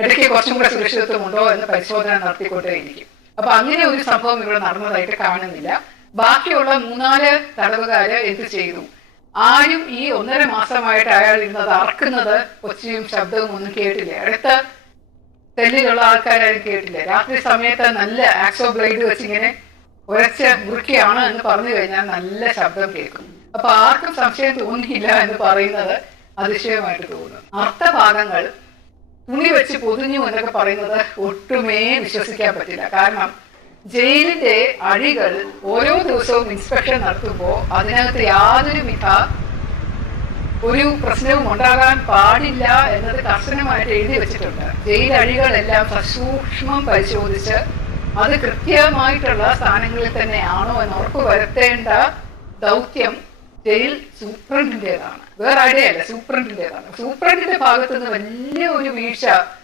ഇടയ്ക്ക് കുറച്ചും കൂടെ സുരക്ഷിതത്വമുണ്ടോ എന്ന് പരിശോധന നടത്തിക്കൊണ്ടേയിരിക്കും. അപ്പൊ അങ്ങനെ ഒരു സംഭവം ഇവിടെ നടന്നതായിട്ട് കാണുന്നില്ല. ബാക്കിയുള്ള 3-4 തടവുകാര് എന്ത് ചെയ്തു? ആരും ഈ 1.5 മാസമായിട്ട് അയാൾ ഇരുന്നത് അറക്കുന്നത് ഒച്ചയും ശബ്ദവും ഒന്നും കേട്ടില്ല. അടുത്ത തെല്ലിലുള്ള ആൾക്കാരും കേട്ടില്ല. രാത്രി സമയത്ത് നല്ല ആക്സോ ബ്ലേഡ് വെച്ചിങ്ങനെ ഉരച്ച മുറുക്കിയാണ് എന്ന് പറഞ്ഞു കഴിഞ്ഞാൽ നല്ല ശബ്ദം കേൾക്കും. അപ്പൊ ആർക്കും സംശയം തോന്നിയില്ല എന്ന് പറയുന്നത് അതിശയമായിട്ട് തോന്നുന്നു. അർത്ഥഭാഗങ്ങൾ തുണി വെച്ച് പൊതിഞ്ഞു എന്നൊക്കെ പറയുന്നത് ഒട്ടുമേ വിശ്വസിക്കാൻ പറ്റില്ല. കാരണം ജയിലിന്റെ അഴികൾ ഓരോ ദിവസവും ഇൻസ്പെക്ഷൻ നടത്തുമ്പോൾ അതിനകത്ത് യാതൊരുവിധ ഒരു പ്രശ്നവും ഉണ്ടാകാൻ പാടില്ല എന്നത് കർശനമായിട്ട് എഴുതി വെച്ചിട്ടുണ്ട്. ജയിൽ അഴികളെല്ലാം സസൂക്ഷ്മം പരിശോധിച്ച് അത് കൃത്യമായിട്ടുള്ള സ്ഥാനങ്ങളിൽ തന്നെയാണോ എന്ന് ഉറപ്പ് വരുത്തേണ്ട ദൗത്യം ജയിൽ സൂപ്രണ്ടിൻ്റെതാണ്, വേറെ ആരുടെയല്ല, സൂപ്രണ്ടിൻ്റെതാണ്. സൂപ്രണ്ടിന്റെ ഭാഗത്തു നിന്ന് വലിയ ഒരു വീഴ്ച